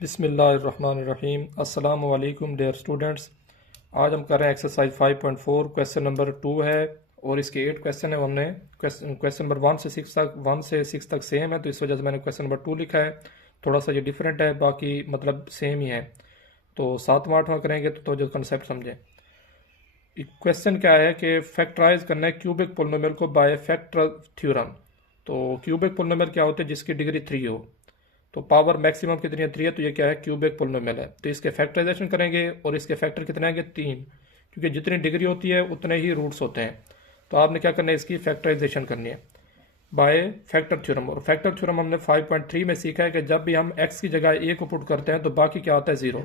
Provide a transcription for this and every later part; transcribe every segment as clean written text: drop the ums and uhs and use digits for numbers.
बिस्मिल्लाहिर्रहमानिर्रहीम। अस्सलामु अलैकुम डियर स्टूडेंट्स। आज हम कर रहे हैं एक्सरसाइज 5.4। क्वेश्चन नंबर 2 है और इसके 8 क्वेश्चन है। हमने क्वेश्चन नंबर 1 से 6 तक सेम है, तो इस वजह से मैंने क्वेश्चन नंबर 2 लिखा है। थोड़ा सा ये डिफरेंट है, बाकी मतलब सेम ही है। तो 7वां 8वां करेंगे तो जो कंसेप्ट समझें। क्वेश्चन क्या है कि फैक्टराइज करना है क्यूबिक पोलिनोमियल को बाय फैक्टर थ्योरम। तो क्यूबिक पोलिनोमियल क्या होते हैं? जिसकी डिग्री 3 हो। तो पावर मैक्सिमम कितनी है? 3 है, तो ये क्या है? क्यूबिक पोलिनोमियल है। तो इसके फैक्टराइजेशन करेंगे और इसके फैक्टर कितने आएंगे? 3, क्योंकि जितनी डिग्री होती है उतने ही रूट्स होते हैं। तो आपने क्या करना है? इसकी फैक्टराइजेशन करनी है बाय फैक्टर थ्योरम। और फैक्टर थ्योरम हमने 5.3 में सीखा है कि जब भी हम x की जगह a को पुट करते हैं तो बाकी क्या आता है? 0।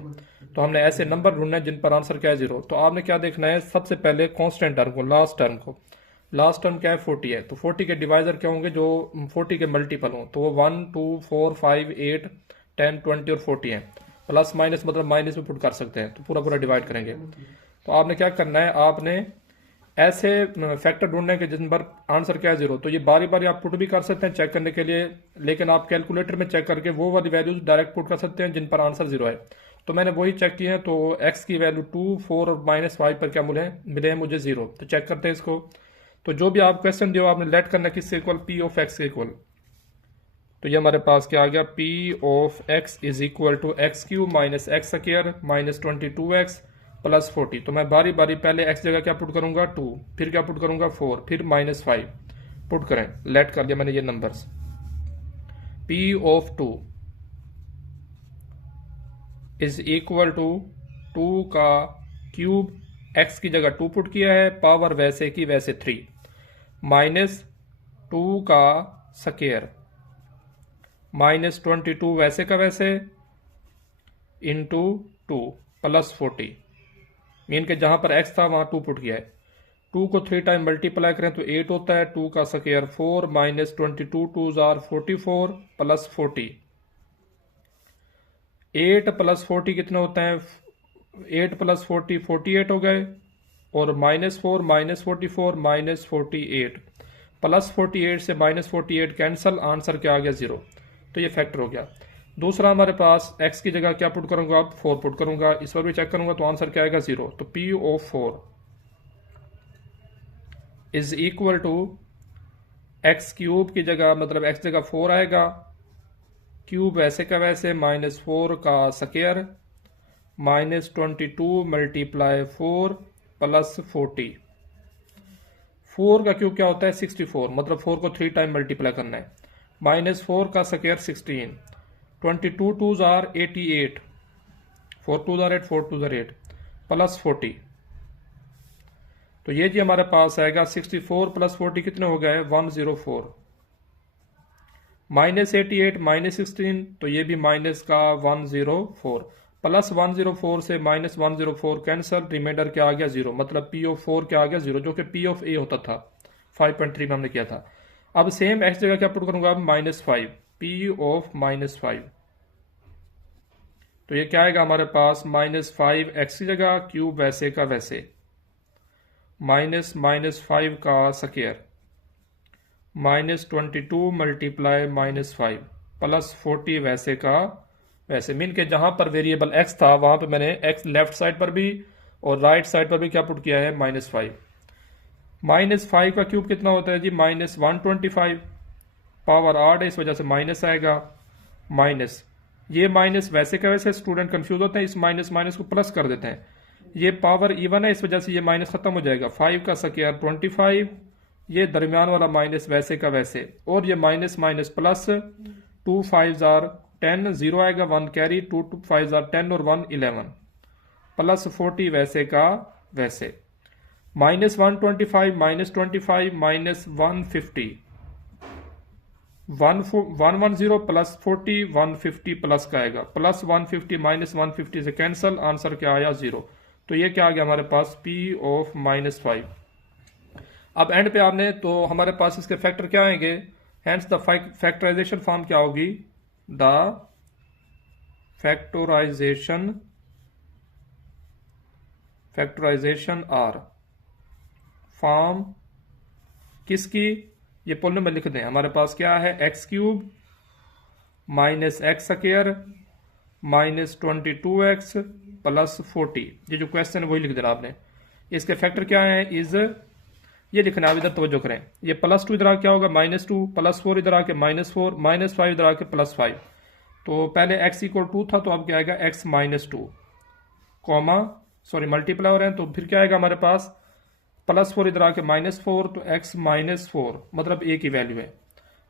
तो हमने ऐसे नंबर ढूंढना है जिन पर आंसर क्या है? 0। तो आपने क्या देखना है? सबसे पहले कांस्टेंट टर्म को, लास्ट टर्म को। लास्ट टर्म क्या है? 40 है। तो 40 के डिवाइजर क्या होंगे? जो 40 के मल्टीपल हों, तो वो 1 2 4 5 8 10 20 और 40 है। प्लस माइनस मतलब माइनस में पुट कर सकते हैं, तो पूरा पूरा डिवाइड करेंगे। तो आपने क्या करना है? आपने ऐसे फैक्टर ढूंढने के जिन पर आंसर क्या है? 0। तो ये बारी बारी आप पुट भी कर सकते हैं चेक करने के लिए, लेकिन आप कैलकुलेटर में चेक करके वो वाली वैल्यूज डायरेक्ट पुट कर सकते हैं जिन पर आंसर 0 है। तो मैंने वही चेक किए हैं। तो x की वैल्यू 2 4 और -5 पर क्या मिले हैं मुझे? 0। तो चेक करते हैं इसको। तो जो भी आप क्वेश्चन दियो आपने लेट करना किससे इक्वल? p ऑफ x के इक्वल। तो ये हमारे पास क्या आ गया? p of x is equal to x cube minus x square minus 22x plus 40। तो मैं बारी बारी पहले x जगह क्या पुट करूंगा? 2, फिर क्या पुट करूंगा? 4, फिर -5 पुट करें। लेट कर दिया मैंने ये numbers. p of 2 is equal to 2 का क्यूब, x की जगह 2 पुट किया है, पावर वैसे की वैसे 3, माइनस 2 का स्क्वायर -22 वैसे का वैसे इंटू 2 प्लस 40। मीन के जहां पर x था वहां 2 पुट किया है। 2 को 3 टाइम मल्टीप्लाई करें तो 8 होता है। 2 का square 4 minus 22 2 jar 44 plus 40। 8 plus 40 कितने होते हैं? 8 प्लस 40 48 हो गए, और -4 -44 -48 प्लस 48 से -48 कैंसल, आंसर क्या आ गया? 0। तो ये फैक्टर हो गया। दूसरा हमारे पास x की जगह क्या पुट करूंगा? अब 4 पुट करूंगा, इस पर भी चेक करूंगा तो आंसर क्या आएगा? 0। तो p of 4 is equal to x cube की जगह, मतलब x जगह 4 आएगा, क्यूब वैसे का वैसे -4 का स्क्वायर -22 मल्टीप्लाई 4 प्लस 40। 4 का क्यूब क्या होता है? 64, मतलब 4 को 3 टाइम मल्टीप्लाई करना है। -4 का square 16, 22 2 jar 88, 4 2 jar 8 4 2 jar 8 plus 40। तो ये जी हमारे पास आएगा 64 प्लस 40 कितने हो गए? 104। -88 -16, तो ये भी माइनस का 104 प्लस 104 से -104 कैंसल, रिमाइंडर क्या आ गया? 0। मतलब p ऑफ 4 क्या आ गया? 0, जो कि p ऑफ a होता था 5.3 में हमने किया था। अब सेम x जगह क्या पुट करूंगा? अब -5, p ऑफ -5। तो ये क्या आएगा हमारे पास? -5 x की जगह क्यूब वैसे का वैसे माइनस -5 का स्क्वायर -22 मल्टीप्लाई -5 प्लस 40 वैसे का वैसे। मीन के जहां पर वेरिएबल x था वहां पे मैंने x लेफ्ट साइड पर भी और राइट साइड पर भी क्या पुट किया है? -5। -5 का क्यूब कितना होता है जी? -125। पावर 8 है, इस वजह से माइनस आएगा। माइनस ये माइनस वैसे का वैसे, स्टूडेंट कंफ्यूज होते हैं, इस माइनस माइनस को प्लस कर देते हैं। ये पावर इवन है, इस वजह से ये माइनस खत्म हो जाएगा। 5 का स्क्वायर 25, ये दरमियान वाला माइनस वैसे का वैसे, और ये माइनस माइनस प्लस, 2 5 जार 10, 0 आएगा, 1 कैरी, 2 2 5 जार 10 और 1 11 प्लस 40 वैसे का वैसे, -125 -25 -150 110 प्लस 40 150 प्लस का आएगा, प्लस 150 -150 से कैंसल, आंसर क्या आया? 0। तो ये क्या आ गया हमारे पास? p of -5। अब एंड पे आपने, तो हमारे पास इसके फैक्टर क्या आएंगे? हेंस द फैक्टराइजेशन फॉर्म क्या होगी? द फैक्टराइजेशन आर फॉर्म किसकी? ये पोलिनोमियल में लिख दें। हमारे पास क्या है? X cube minus x square -22x plus 40। ये जो क्वेश्चन है वही लिख देना आपने। इसके फैक्टर क्या है, इज ये लिखना है। आप इधर तवज्जो करें, ये +2 इधर आके क्या होगा -2, +4 इधर आके -4, -5 इधर आके +5। तो पहले x = 2 था, तो अब क्या आएगा x -2 कॉमा सॉरी मल्टीप्लाई हो रहे हैं, तो फिर क्या आएगा हमारे पास +4 इधर आके -4, तो x -4 मतलब a की वैल्यू है।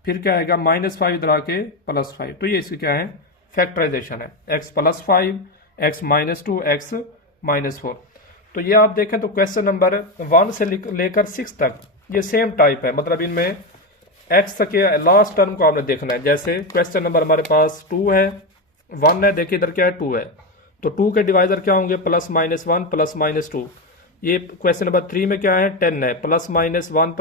फिर क्या आएगा -5 इधर आके +5। तो ये इसकी क्या है, फैक्टराइजेशन है, x +5 x -2 x -4। तो ये आप देखें तो क्वेश्चन नंबर 1 से लेकर 6 तक ये सेम टाइप है, मतलब इनमें x के लास्ट टर्म को आपने देखना है। जैसे क्वेश्चन नंबर हमारे पास 2 है, 1 है, देखिए इधर क्या है 2 है, तो 2 के डिवाइजर क्या होंगे +-1 +-2। ये क्वेश्चन नंबर 3 में क्या है 10 है, +-1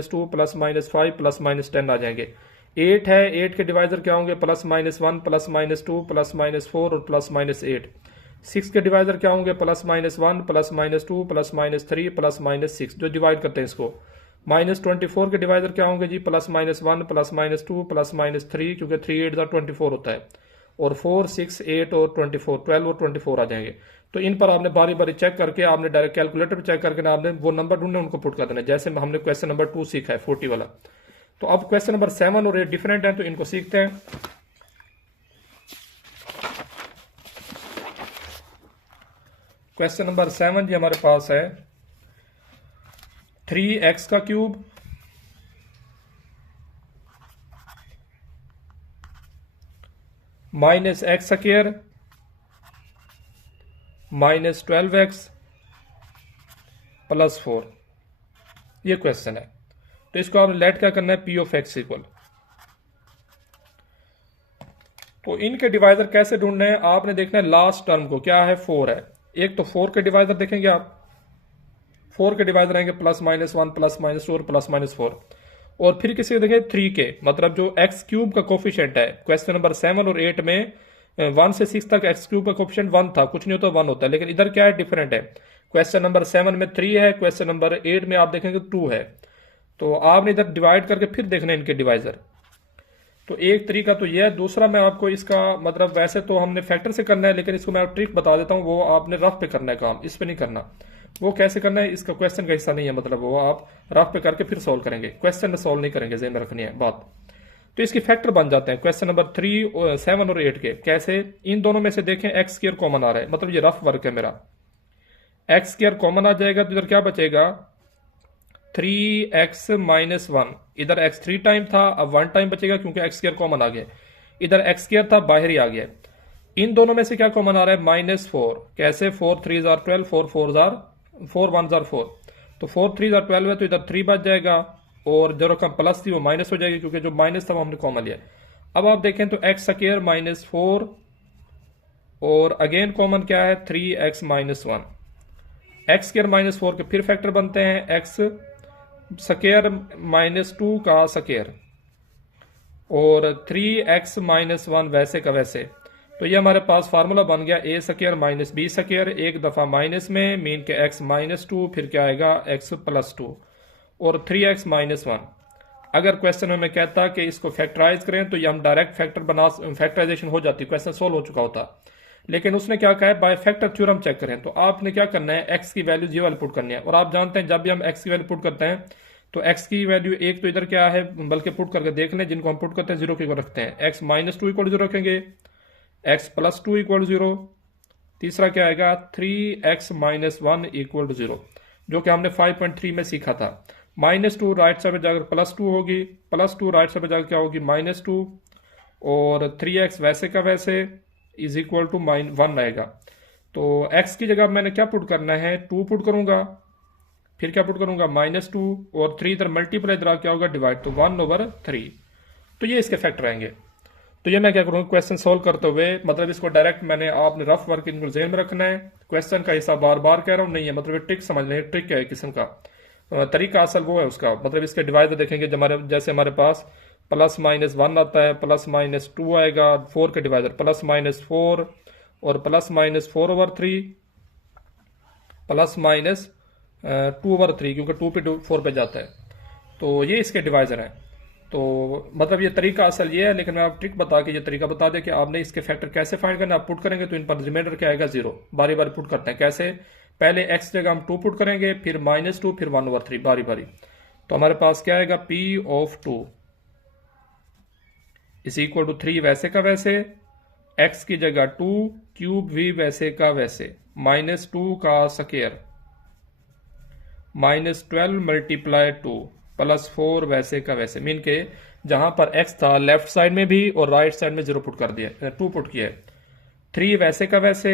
+-2 +-5 +-10 आ जाएंगे। 8 है, 8 के डिवाइजर क्या होंगे +-1 +-2 +-4 और +-8। 6 के डिवाइजर क्या होंगे +-1 +-2 +-3 +-6 जो डिवाइड करते हैं इसको। -24 के डिवाइजर क्या होंगे जी +-1 +-2 +-3, क्योंकि 3 8 24 होता है, और 4 6 8 और 24 12 और 24 आ जाएंगे। तो इन पर आपने बारी बारी चेक करके आपने डायरेक्ट कैलकुलेटर पर चेक करके ना आपने वो नंबर ढूंढने उनको पुट कर देना, जैसे हमने क्वेश्चन नंबर 2 सीखा है 40 वाला। तो अब क्वेश्चन नंबर 7 और 8 डिफरेंट है, तो इनको सीखते हैं। क्वेश्चन नंबर 7 जी हमारे पास है 3x का क्यूब -x² -12x +4। ये क्वेश्चन है, तो इसको आपने लेट क्या करना है, p(x) इक्वल। तो इनके डिवाइजर कैसे ढूंढने हैं, आपने देखना है लास्ट टर्म को, क्या है 4 है। एक तो 4 के डिवाइजर देखेंगे आप, 4 के डिवाइजर आएंगे +-1 +-2 और +-4। और फिर किसी देखें 3 के, मतलब जो x³ का कोफिशिएंट है। क्वेश्चन नंबर 7 और 8 में 1 से 6 तक x³ का कोफिशिएंट 1 था, कुछ नहीं होता 1 होता है, लेकिन इधर क्या है डिफरेंट है। क्वेश्चन नंबर 7 में 3 है, क्वेश्चन नंबर 8 में आप देखेंगे 2 है। तो आपने इधर डिवाइड करके फिर देखना है इनके डिवाइजर। तो एक तरीका तो यह है, दूसरा मैं आपको इसका मतलब वैसे तो हमने फैक्टर से करना है, लेकिन इसको मैं ट्रिक बता देता हूँ, वो आपने रफ पे करना है काम, इस पे नहीं करना। वो कैसे करना है, इसका क्वेश्चन का हिस्सा नहीं है, मतलब वो आप रफ पे करके फिर सॉल्व करेंगे, क्वेश्चन में सॉल्व नहीं करेंगे, ज़हन में रखनी है बात। तो इसके फैक्टर बन जाते हैं क्वेश्चन नंबर 3 7 और 8 के। कैसे, इन दोनों में से देखें x² कॉमन आ रहा है, मतलब ये रफ वर्क है मेरा। x² कॉमन आ जाएगा तो इधर क्या बचेगा 3x -1, इधर x 3 टाइम था, अब 1 टाइम बचेगा क्योंकि x² कॉमन आ गया। इधर x² था, बाहर ही आ गया। इन दोनों में से क्या कॉमन आ रहा है -4। कैसे, 4 3 12 4 4 1 4। तो 4 3 12 है, तो इधर 3 बच जाएगा, और जो रकम प्लस थी वो माइनस हो जाएगी, क्योंकि जो माइनस था वो हमने कॉमन लिया। अब आप देखें तो x² -4 और अगेन कॉमन क्या है 3x -1। x² -4 के फिर फैक्टर बनते हैं x² -2 का स्क्वायर और 3x -1 वैसे का वैसे। तो ये हमारे पास फार्मूला बन गया a² -b², एक दफ़ा माइनस में मीन के x -2, फिर क्या आएगा x +2 और 3x -1। अगर क्वेश्चन में मैं कहता कि इसको फैक्टराइज करें तो ये हम डायरेक्ट फैक्टराइजेशन हो जाती, क्वेश्चन सोल्व हो चुका होता, लेकिन उसने क्या कहा है बाय फैक्टर थ्योरम चेक करें। तो आपने क्या करना है, x की वैल्यू 0 वाली पुट करनी है, और आप जानते हैं जब भी हम x की वैल्यू पुट करते हैं तो x की वैल्यू एक तो इधर क्या है, बल्कि पुट करके देख लें, जिनको हम पुट करते हैं 0 के इक्वल रखते हैं, x -2 = 0 रखेंगे, x +2 = 0, तीसरा क्या आएगा 3x -1 = 0, जो कि हमने 5.3 में सीखा था। -2 राइट साइड पे जाकर +2 होगी, +2 राइट साइड पे जाकर क्या होगी -2, और 3x वैसे का वैसे = 1 आएगा। तो x की जगह मैंने क्या पुट करना है, 2 पुट करूंगा, फिर क्या पुट करूंगा -2, और 3 इधर मल्टीप्लाई इधर क्या होगा डिवाइड, तो 1/3। तो ये इसके फैक्टर आएंगे। तो ये मैं क्या करूँगा क्वेश्चन सोल्व करते हुए, मतलब इसको डायरेक्ट मैंने आपने रफ वर्क इनको ज़हन में रखना है, क्वेश्चन का हिस्सा बार बार कह रहा हूँ नहीं है, मतलब ट्रिक समझ लें, ट्रिक है किस्म का तरीका असल वो है उसका। मतलब इसके डिवाइडर देखेंगे जैसे हमारे पास +-1 आता है, +-2 आएगा, 4 के डिवाइडर +-4 और +-4/3 +-2/3, क्योंकि 2 पे 4 पे जाता है। तो ये इसके डिवाइजर हैं। तो मतलब ये तरीका असल ये है, लेकिन मैं आप ट्रिक बता के ये तरीका बता दें कि आपने इसके फैक्टर कैसे फाइंड करना है। आप पुट करेंगे तो इन पर रिमाइंडर क्या आएगा, 0। बारी बारी पुट करते हैं। कैसे? पहले x जगह हम 2 पुट करेंगे, फिर -2, फिर 1/3 बारी बारी। तो हमारे पास क्या आएगा, p of 2 is equal to 3 वैसे का वैसे, x की जगह 2 क्यूब v वैसे का वैसे, -2 का स्क्वायर -12 मल्टीप्लाई 2 +4 वैसे का वैसे। मीन के जहां पर x था लेफ्ट साइड में भी और राइट साइड में 0 पुट कर दिया, 2 पुट किया है। 3 वैसे का वैसे,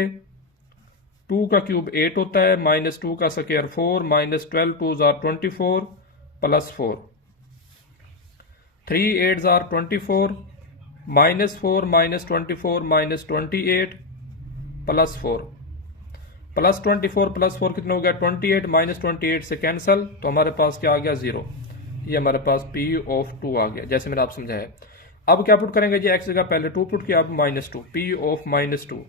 2 का क्यूब 8 होता है, -2 का स्क्वायर 4, -12 2 जार 24 +4, 3 8 जार 24, -4 -24 -28 +4, +24 +4 कितना हो गया, 28, -28 से कैंसल, तो हमारे पास क्या आ गया, 0। ये हमारे पास p ऑफ 2 आ गया, जैसे मैंने आप समझाया। अब क्या पुट करेंगे जी, x जगह पहले 2 पुट किया, अब -2, p of -2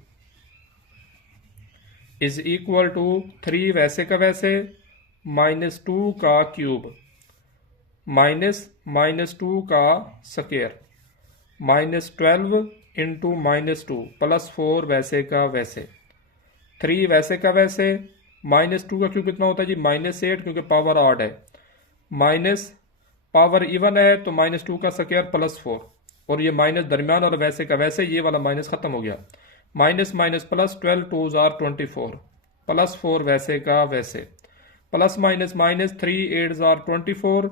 is equal to 3 वैसे का वैसे, -2 का क्यूब -2 का स्क्वायर -12 इंटू -2 +4 वैसे का वैसे, 3 वैसे का वैसे, -2 का क्यूब कितना होता है जी, -8, क्योंकि पावर ऑड है, माइनस पावर इवन है तो -2 का स्क्वायर +4, और ये माइनस दरमियान वाला वैसे का वैसे, ये वाला माइनस खत्म हो गया, माइनस माइनस प्लस 12 2 जार 24 +4 वैसे का वैसे, प्लस माइनस माइनस 3 8 जार 24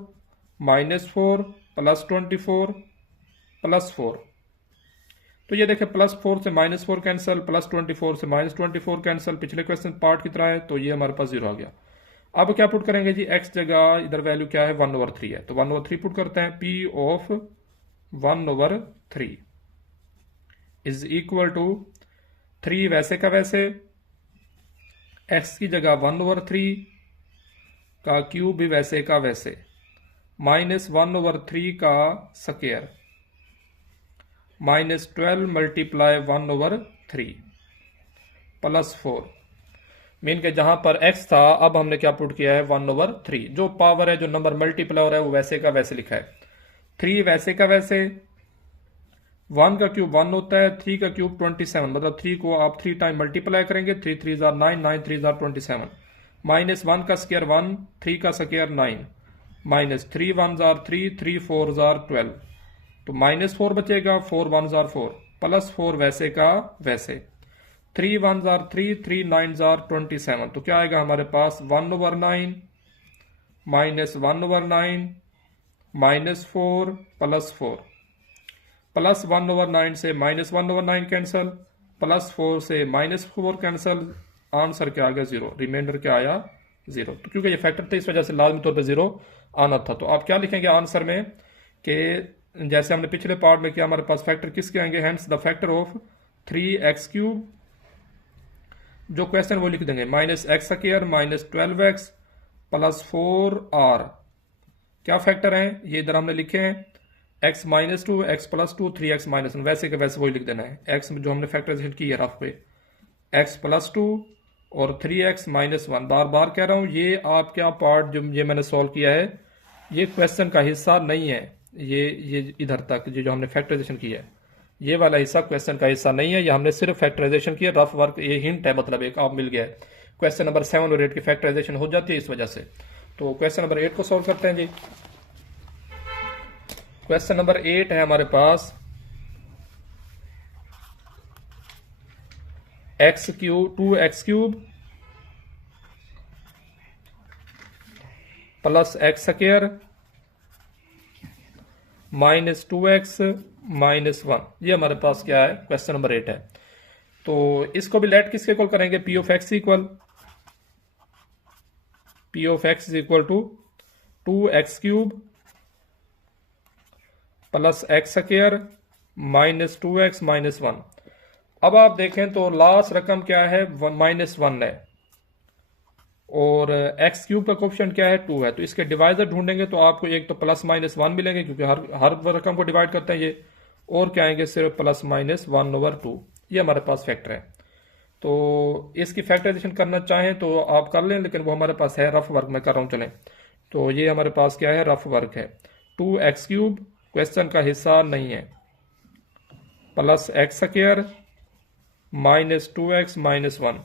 -4 +24 +4। तो ये देखें +4 से -4 कैंसिल, +24 से -24 कैंसिल, पिछले क्वेश्चन पार्ट की तरह है, तो ये हमारे पास 0 आ गया। अब क्या पुट करेंगे जी, x जगह इधर वैल्यू क्या है, 1/3 है, तो 1/3 पुट करते हैं, p of 1/3 is equal to 3 वैसे का वैसे, x की जगह 1/3 का क्यूब भी वैसे का वैसे, -1/3 का स्क्वायर -12 मल्टीप्लाई 1/3 +4। मीन के जहां पर x था अब हमने क्या पुट किया है, 1/3। जो पावर है, जो नंबर मल्टीप्लाई हो रहा है, वो वैसे का वैसे लिखा है। 3 वैसे का वैसे, 1 का क्यूब 1 होता है, 3 का क्यूब 27, मतलब 3 को आप 3 टाइम मल्टीप्लाई करेंगे, 3 3 जार 9, 9 3 जार 27, -1 का स्क्वायर 1, 3 का स्क्वायर 9, -3 1 जार 3, 3 4 जार 12, तो -4 बचेगा, 4 1 जार 4, +4 वैसे का वैसे, 3 1 जार 3, 3 9 जार 27, तो क्या आएगा हमारे पास, 1/9 -1/9 -4 +4, +1/9 से -1/9 कैंसल, +4 से -4 कैंसल, आंसर क्या आ गया, 0। रिमाइंडर क्या आया, 0। तो क्योंकि ये फैक्टर था, इस वजह से लाजमी तौर पे 0 आना था। तो आप क्या लिखेंगे आंसर में, कि जैसे हमने पिछले पार्ट में किया, हमारे पास फैक्टर किसके आएंगे, hence the factor of 3x3, जो क्वेश्चन वो लिख देंगे, -x² -12x +4r। क्या फैक्टर हैं ये, इधर हमने लिखे हैं, x -2 x +2 3x -1, वैसे के वैसे वही लिख देना है। x जो हमने फैक्टराइजेशन की है रफ पे, x +2 और 3x -1, बार बार कह रहा हूं, ये आपका पार्ट जो ये मैंने सॉल्व किया है, ये क्वेश्चन का हिस्सा नहीं है। ये इधर तक जो हमने फैक्टराइजेशन किया है, ये वाला हिस्सा क्वेश्चन का हिस्सा नहीं है। ये हमने सिर्फ फैक्टराइजेशन किया, रफ वर्क, ये हिंट है, मतलब एक आप मिल गया है। क्वेश्चन नंबर 7 और 8 की फैक्टराइजेशन हो जाती है इस वजह से। तो क्वेश्चन नंबर 8 को सॉल्व करते हैं जी। क्वेश्चन नंबर 8 है हमारे पास, (2x³ प्लस x² -2x -1। ये हमारे पास क्या है, क्वेश्चन नंबर 8 है। तो इसको भी लेट किसके इक्वल करेंगे, p of x equal to 2x³ plus x² -2x -1। अब आप देखें तो लास्ट रकम क्या है, -1 है, और x³ का कोफिशिएंट क्या है, 2 है। तो इसके डिवाइजर ढूंढेंगे तो आपको एक तो +-1 मिलेंगे, क्योंकि हर रकम को डिवाइड करते हैं ये, और क्या आएंगे, सिर्फ +-1/2। ये हमारे पास फैक्टर है। तो इसकी फैक्टराइजेशन करना चाहें तो आप कर लें, लेकिन वो हमारे पास है, रफ वर्क में कर रहा हूं, चलें। तो ये हमारे पास क्या है, रफ वर्क है, 2x³ क्वेश्चन का हिस्सा नहीं है। Plus x square minus 2x minus 1,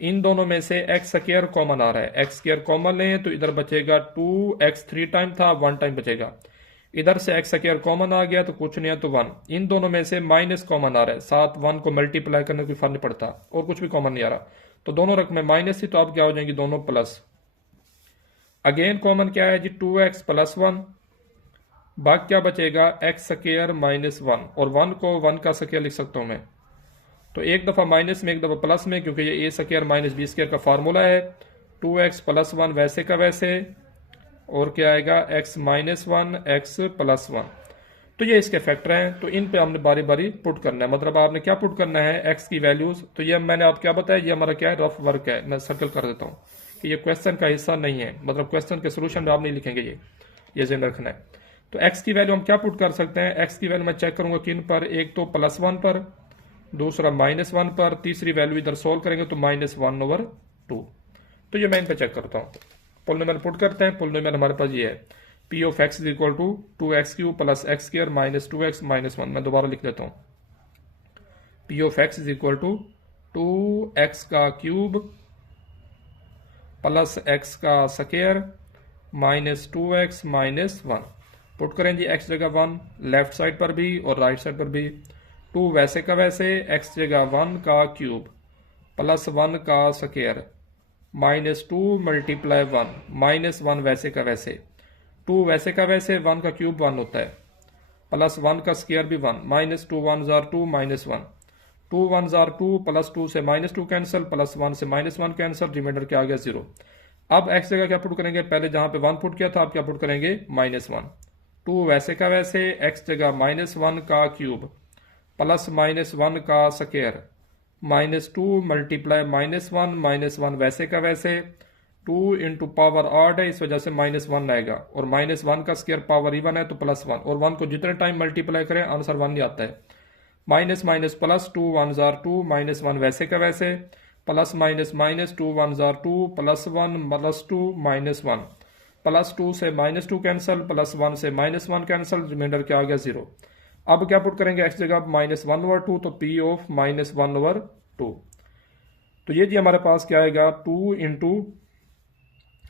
इन दोनों में से एक्स स्क्वायर कॉमन आ रहा है, एक्स स्क्वायर कॉमन लें तो इधर बचेगा 2x 3 टाइम था 1 टाइम बचेगा, इधर से एक्स स्क्वायर कॉमन आ गया तो कुछ नहीं है तो 1, इन दोनों में से माइनस कॉमन आ रहा है, साथ 1 को मल्टीप्लाई करने कोई फर्क नहीं पड़ता और कुछ भी कॉमन नहीं आ रहा, तो दोनों रकमें माइनस थी तो अब क्या हो जाएंगी दोनों प्लस। अगेन कॉमन क्या है जी 2x प्लस 1, बाकी क्या बचेगा एक्स स्क्वायर माइनस 1, और 1 को 1 का स्क्वायर लिख सकता हूं मैं, तो एक दफा माइनस में एक दफा प्लस में, क्योंकि ये ए स्क्वायर माइनस बी स्क्वायर का फार्मूला है। 2x प्लस 1 वैसे का वैसे, और क्या आएगा x माइनस 1 x प्लस 1, तो ये इसके फैक्टर हैं, तो इन पे हमने बारी बारी पुट करना है। मतलब आपने क्या पुट करना है x की वैल्यूज, तो ये मैंने आप क्या बताया, ये हमारा क्या है रफ वर्क है, मैं सर्कल कर देता हूँ कि ये क्वेश्चन का हिस्सा नहीं है, मतलब क्वेश्चन के सोल्यूशन में आप नहीं लिखेंगे, ये ध्यान रखना है। तो x की वैल्यू हम क्या पुट कर सकते हैं, x की वैल्यू मैं चेक करूंगा किन पर, एक तो प्लस 1 पर, दूसरा माइनस 1 पर, तीसरी वैल्यू इधर सोल्व करेंगे तो -1/2, तो ये मैं इन पर चेक करता हूँ। पोलिनोमियल पुट करते हैं, पोलिनोमियल हमारे पास ये है p of x is equal to 2x³ plus x square minus 2x minus 1, मैं दोबारा लिख देता हूँ, p of x is equal to 2x³ plus x का square minus 2x minus 1, put करें जी x जगह 1 लेफ्ट साइड पर भी और राइट साइड पर भी, 2 वैसे का वैसे, x जगह 1 का क्यूब प्लस 1 का स्क्वायर माइनस 2 मल्टीप्लाई 1 माइनस 1 वैसे का वैसे, 2 वैसे का वैसे 1 का क्यूब 1 होता है, प्लस 1 का स्क्वायर भी 1, minus 2 1 jar 2 minus 1, 2 1 jar 2, plus 2 से माइनस 2 कैंसिल, प्लस 1 से माइनस 1 कैंसिल, रिमाइंडर क्या आ गया 0। अब x जगह क्या पुट करेंगे, पहले जहां पे 1 पुट किया था अब क्या पुट करेंगे -1, 2 वैसे का वैसे, x जगह -1 का क्यूब प्लस -1 का स्क्वायर माइनस 2 मल्टीप्लाई -1 वैसे का वैसे, 2 इंटू पावर 8 है इस वजह से -1 आएगा, और -1 का स्क्वायर पावर इवन है तो +1, और 1 को जितने टाइम मल्टीप्लाई करें आंसर 1 ही आता है, माइनस माइनस प्लस 2 1 जार 2 -1 वैसे का वैसे, plus minus minus 2 1 jar 2 plus 1 plus 2 -1, plus 2 से -2 कैंसिल, प्लस 1 से -1 कैंसिल, रिमाइंडर क्या आ गया 0। अब क्या पुट करेंगे x जगह -1/2, तो p ऑफ -1/2, तो ये जी हमारे पास क्या आएगा 2 इंटू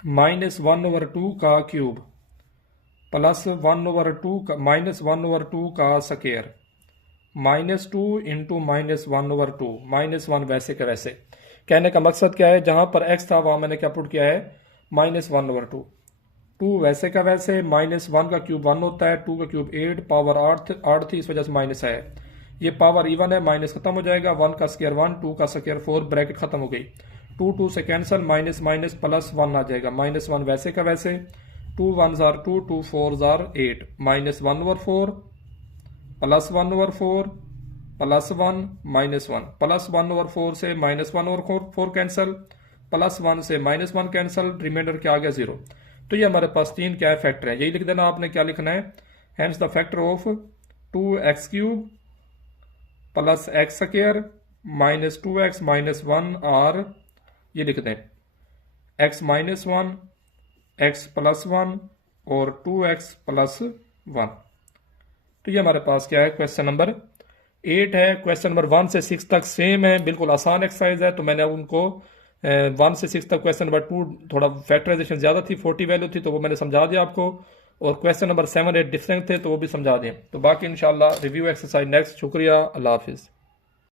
-1/2 का क्यूब प्लस 1/2 का -1/2 का स्क्वायर -2 इंटू -1/2 -1 वैसे का वैसे। कहने का मकसद क्या है, जहां पर x था वहां मैंने क्या पुट किया है -1/2, 2 वैसे का वैसे, -1 का क्यूब 1 होता है, 2 का क्यूब 8, पावर 8 थी इस वजह से माइनस है, ये पावर इवन है, माइनस खत्म हो जाएगा, 1 का स्क्वायर 1, 2 का स्क्वायर 4, ब्रैकेट खत्म हो गई, 2 2 से कैंसिल, माइनस माइनस प्लस 1 आ जाएगा, -1 वैसे का वैसे, 2 1 jar 2 2 4 jar 8, -1/4 plus 1/4 plus 1 -1, plus 1/4 से -1/4 कैंसिल, प्लस 1 से -1 कैंसिल, रिमाइंडर क्या आ गया 0। तो ये हमारे पास 3 क्या है फैक्टर है, यही लिख देना आपने, क्या लिखना है, hence the factor of 2x³ plus x square minus 2x minus 1 are, ये लिख दें x -1 x प्लस 1 और 2x प्लस 1। तो ये हमारे पास क्या है क्वेश्चन नंबर 8 है। क्वेश्चन नंबर 1 से 6 तक सेम है, बिल्कुल आसान एक्सरसाइज है, तो मैंने उनको 1 से 6 तक, क्वेश्चन नंबर 2 थोड़ा फैक्टराइजेशन ज्यादा थी, 40 वैल्यू थी, तो वो मैंने समझा दिया आपको, और क्वेश्चन नंबर 7 8 डिफरेंट थे तो वो भी समझा दें। तो बाकी इंशाल्लाह रिव्यू एक्सरसाइज नेक्स्ट। शुक्रिया, अल्लाह हाफिज।